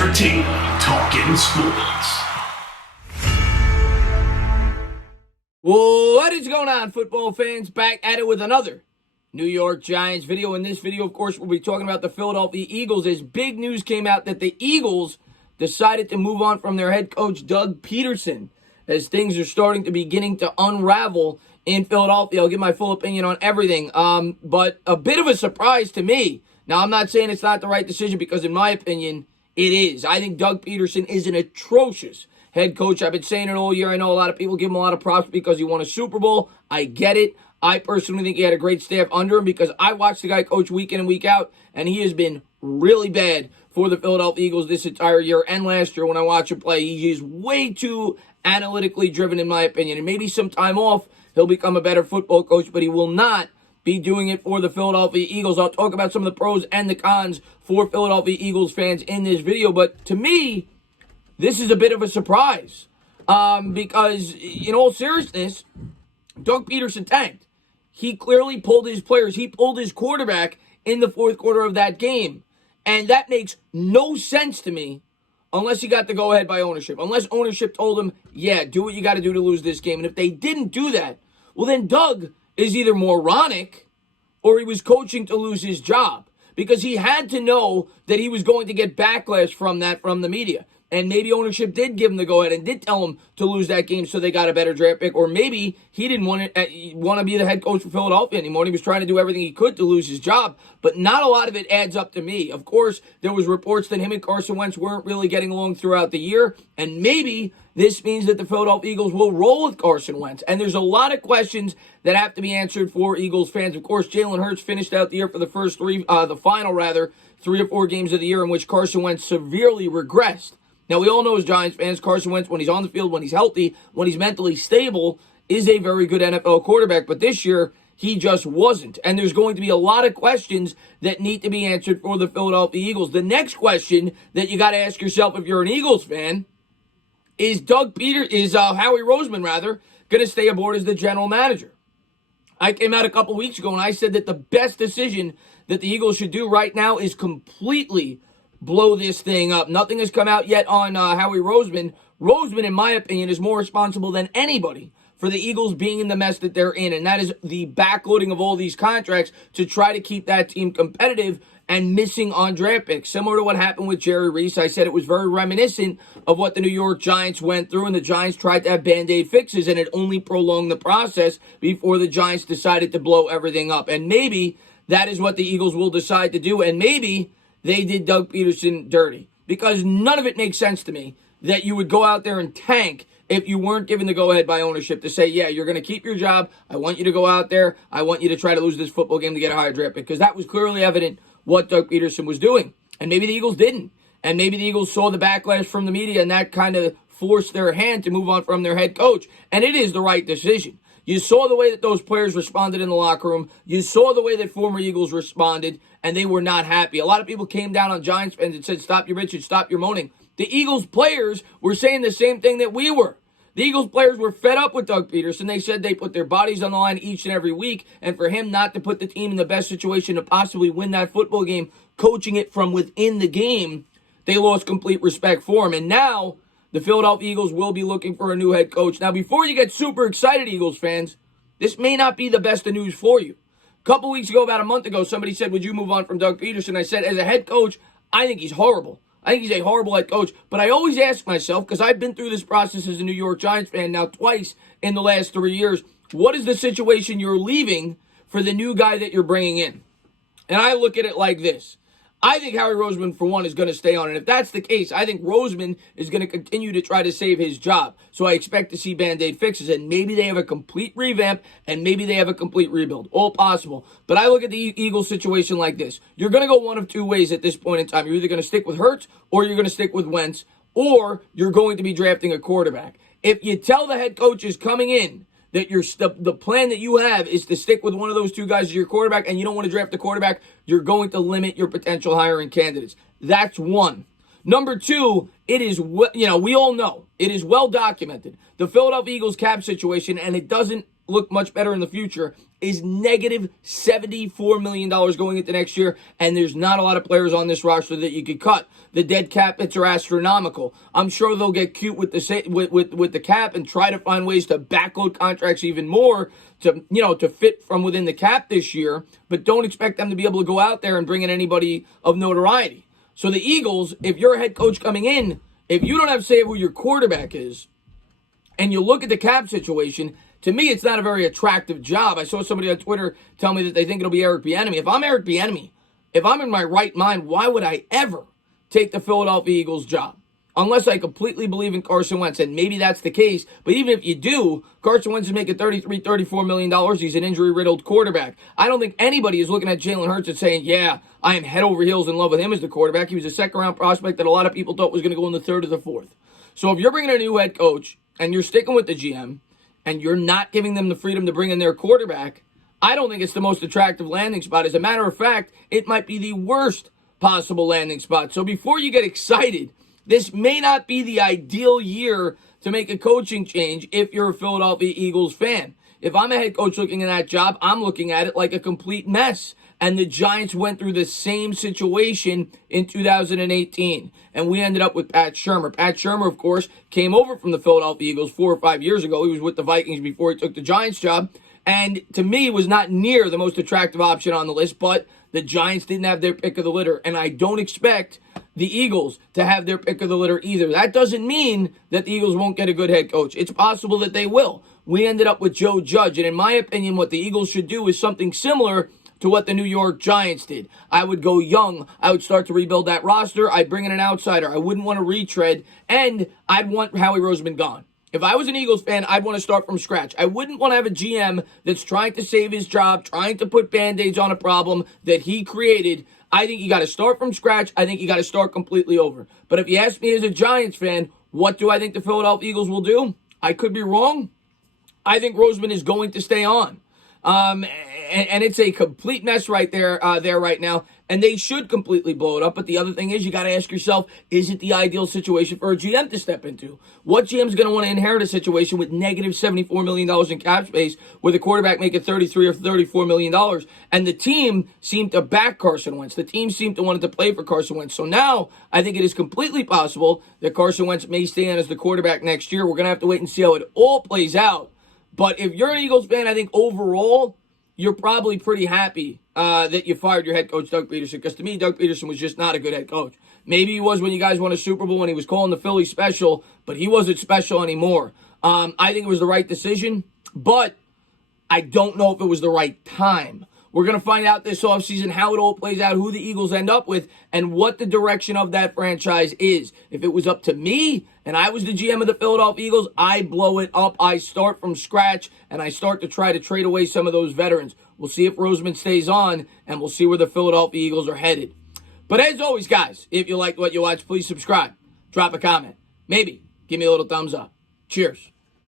entertaining talking sports. What is going on, football fans? Back at it with another New York Giants video. In this video, of course, we'll be talking about the Philadelphia Eagles as big news came out that the Eagles decided to move on from their head coach, Doug Pederson, as things are starting to beginning to unravel in Philadelphia. I'll give my full opinion on everything, but a bit of a surprise to me. Now, I'm not saying it's not the right decision because, in my opinion, it is. I think Doug Pederson is an atrocious head coach. I've been saying it all year. I know a lot of people give him a lot of props because he won a Super Bowl. I get it. I personally think he had a great staff under him because I watched the guy coach week in and week out, and he has been really bad for the Philadelphia Eagles this entire year and last year when I watch him play. He is way too analytically driven, in my opinion, and maybe some time off, he'll become a better football coach, but he will not be doing it for the Philadelphia Eagles. I'll talk about some of the pros and the cons for Philadelphia Eagles fans in this video, but to me, this is a bit of a surprise because, in all seriousness, Doug Pederson tanked. He clearly pulled his players. He pulled his quarterback in the fourth quarter of that game. And that makes no sense to me unless he got the go-ahead by ownership. Unless ownership told him, yeah, do what you got to do to lose this game. And if they didn't do that, well, then Doug is either moronic or he was coaching to lose his job because he had to know that he was going to get backlash from that from the media. And maybe ownership did give him the go-ahead and did tell him to lose that game so they got a better draft pick. Or maybe he didn't want to be the head coach for Philadelphia anymore. He was trying to do everything he could to lose his job. But not a lot of it adds up to me. Of course, there was reports that him and Carson Wentz weren't really getting along throughout the year. And maybe this means that the Philadelphia Eagles will roll with Carson Wentz. And there's a lot of questions that have to be answered for Eagles fans. Of course, Jalen Hurts finished out the year for the final 3 or 4 games of the year in which Carson Wentz severely regressed. Now, we all know as Giants fans, Carson Wentz, when he's on the field, when he's healthy, when he's mentally stable, is a very good NFL quarterback. But this year, he just wasn't. And there's going to be a lot of questions that need to be answered for the Philadelphia Eagles. The next question that you got to ask yourself if you're an Eagles fan is Howie Roseman, going to stay aboard as the general manager? I came out a couple weeks ago and I said that the best decision that the Eagles should do right now is completely blow this thing up. Nothing has come out yet on Howie Roseman. Roseman, in my opinion, is more responsible than anybody for the Eagles being in the mess that they're in, and that is the backloading of all these contracts to try to keep that team competitive and missing on draft picks. Similar to what happened with Jerry Reese, I said it was very reminiscent of what the New York Giants went through, and the Giants tried to have Band-Aid fixes, and it only prolonged the process before the Giants decided to blow everything up. And maybe that is what the Eagles will decide to do, and maybe they did Doug Pederson dirty because none of it makes sense to me that you would go out there and tank if you weren't given the go-ahead by ownership to say, yeah, you're going to keep your job. I want you to go out there. I want you to try to lose this football game to get a higher draft pick because that was clearly evident what Doug Pederson was doing. And maybe the Eagles didn't. And maybe the Eagles saw the backlash from the media and that kind of forced their hand to move on from their head coach. And it is the right decision. You saw the way that those players responded in the locker room. You saw the way that former Eagles responded, and they were not happy. A lot of people came down on Giants fans and said, stop your bitching, stop your moaning. The Eagles players were saying the same thing that we were. The Eagles players were fed up with Doug Pederson. They said they put their bodies on the line each and every week, and for him not to put the team in the best situation to possibly win that football game, coaching it from within the game, they lost complete respect for him. And now the Philadelphia Eagles will be looking for a new head coach. Now, before you get super excited, Eagles fans, this may not be the best of news for you. A couple weeks ago, about a month ago, somebody said, would you move on from Doug Pederson? I said, as a head coach, I think he's horrible. I think he's a horrible head coach. But I always ask myself, because I've been through this process as a New York Giants fan now twice in the last 3 years, what is the situation you're leaving for the new guy that you're bringing in? And I look at it like this. I think Howie Roseman, for one, is going to stay on. And if that's the case, I think Roseman is going to continue to try to save his job. So I expect to see Band-Aid fixes. And maybe they have a complete revamp, and maybe they have a complete rebuild. All possible. But I look at the Eagles situation like this. You're going to go one of two ways at this point in time. You're either going to stick with Hurts, or you're going to stick with Wentz, or you're going to be drafting a quarterback. If you tell the head coaches coming in that the plan that you have is to stick with one of those two guys as your quarterback and you don't want to draft a quarterback, you're going to limit your potential hiring candidates. That's one. Number two, it is, we all know, it is well documented, the Philadelphia Eagles cap situation, and it doesn't look much better in the future, is negative $74 million going into next year, and there's not a lot of players on this roster that you could cut. The dead cap hits are astronomical. I'm sure they'll get cute with the cap and try to find ways to backload contracts even more to fit from within the cap this year, but don't expect them to be able to go out there and bring in anybody of notoriety. So the Eagles, if you're a head coach coming in, if you don't have say who your quarterback is, and you look at the cap situation, to me, it's not a very attractive job. I saw somebody on Twitter tell me that they think it'll be Eric Bieniemy. If I'm Eric Bieniemy, if I'm in my right mind, why would I ever take the Philadelphia Eagles job? Unless I completely believe in Carson Wentz, and maybe that's the case. But even if you do, Carson Wentz is making $34 million. He's an injury-riddled quarterback. I don't think anybody is looking at Jalen Hurts and saying, yeah, I am head over heels in love with him as the quarterback. He was a second-round prospect that a lot of people thought was going to go in the third or the fourth. So if you're bringing a new head coach, and you're sticking with the GM, and you're not giving them the freedom to bring in their quarterback, I don't think it's the most attractive landing spot. As a matter of fact, it might be the worst possible landing spot. So before you get excited, this may not be the ideal year to make a coaching change if you're a Philadelphia Eagles fan. If I'm a head coach looking at that job, I'm looking at it like a complete mess. And the Giants went through the same situation in 2018. And we ended up with Pat Shurmur. Pat Shurmur, of course, came over from the Philadelphia Eagles 4 or 5 years ago. He was with the Vikings before he took the Giants job. And to me, was not near the most attractive option on the list. But the Giants didn't have their pick of the litter. And I don't expect the Eagles to have their pick of the litter either. That doesn't mean that the Eagles won't get a good head coach. It's possible that they will. We ended up with Joe Judge. And in my opinion, what the Eagles should do is something similar to what the New York Giants did. I would go young. I would start to rebuild that roster. I'd bring in an outsider. I wouldn't want to retread. And I'd want Howie Roseman gone. If I was an Eagles fan, I'd want to start from scratch. I wouldn't want to have a GM that's trying to save his job, trying to put Band-Aids on a problem that he created. I think you got to start from scratch. I think you got to start completely over. But if you ask me as a Giants fan, what do I think the Philadelphia Eagles will do? I could be wrong. I think Roseman is going to stay on. And it's a complete mess right there right now. And they should completely blow it up. But the other thing is, you got to ask yourself, is it the ideal situation for a GM to step into? What GM is going to want to inherit a situation with negative $74 million in cap space with a quarterback making $33 or $34 million? And the team seemed to back Carson Wentz. The team seemed to want to play for Carson Wentz. So now I think it is completely possible that Carson Wentz may stay on as the quarterback next year. We're going to have to wait and see how it all plays out. But if you're an Eagles fan, I think overall, you're probably pretty happy that you fired your head coach, Doug Pederson, because to me, Doug Pederson was just not a good head coach. Maybe he was when you guys won a Super Bowl when he was calling the Philly special, but he wasn't special anymore. I think it was the right decision, but I don't know if it was the right time. We're going to find out this offseason how it all plays out, who the Eagles end up with, and what the direction of that franchise is. If it was up to me and I was the GM of the Philadelphia Eagles, I blow it up. I start from scratch, and I start to try to trade away some of those veterans. We'll see if Roseman stays on, and we'll see where the Philadelphia Eagles are headed. But as always, guys, if you liked what you watched, please subscribe. Drop a comment. Maybe give me a little thumbs up. Cheers.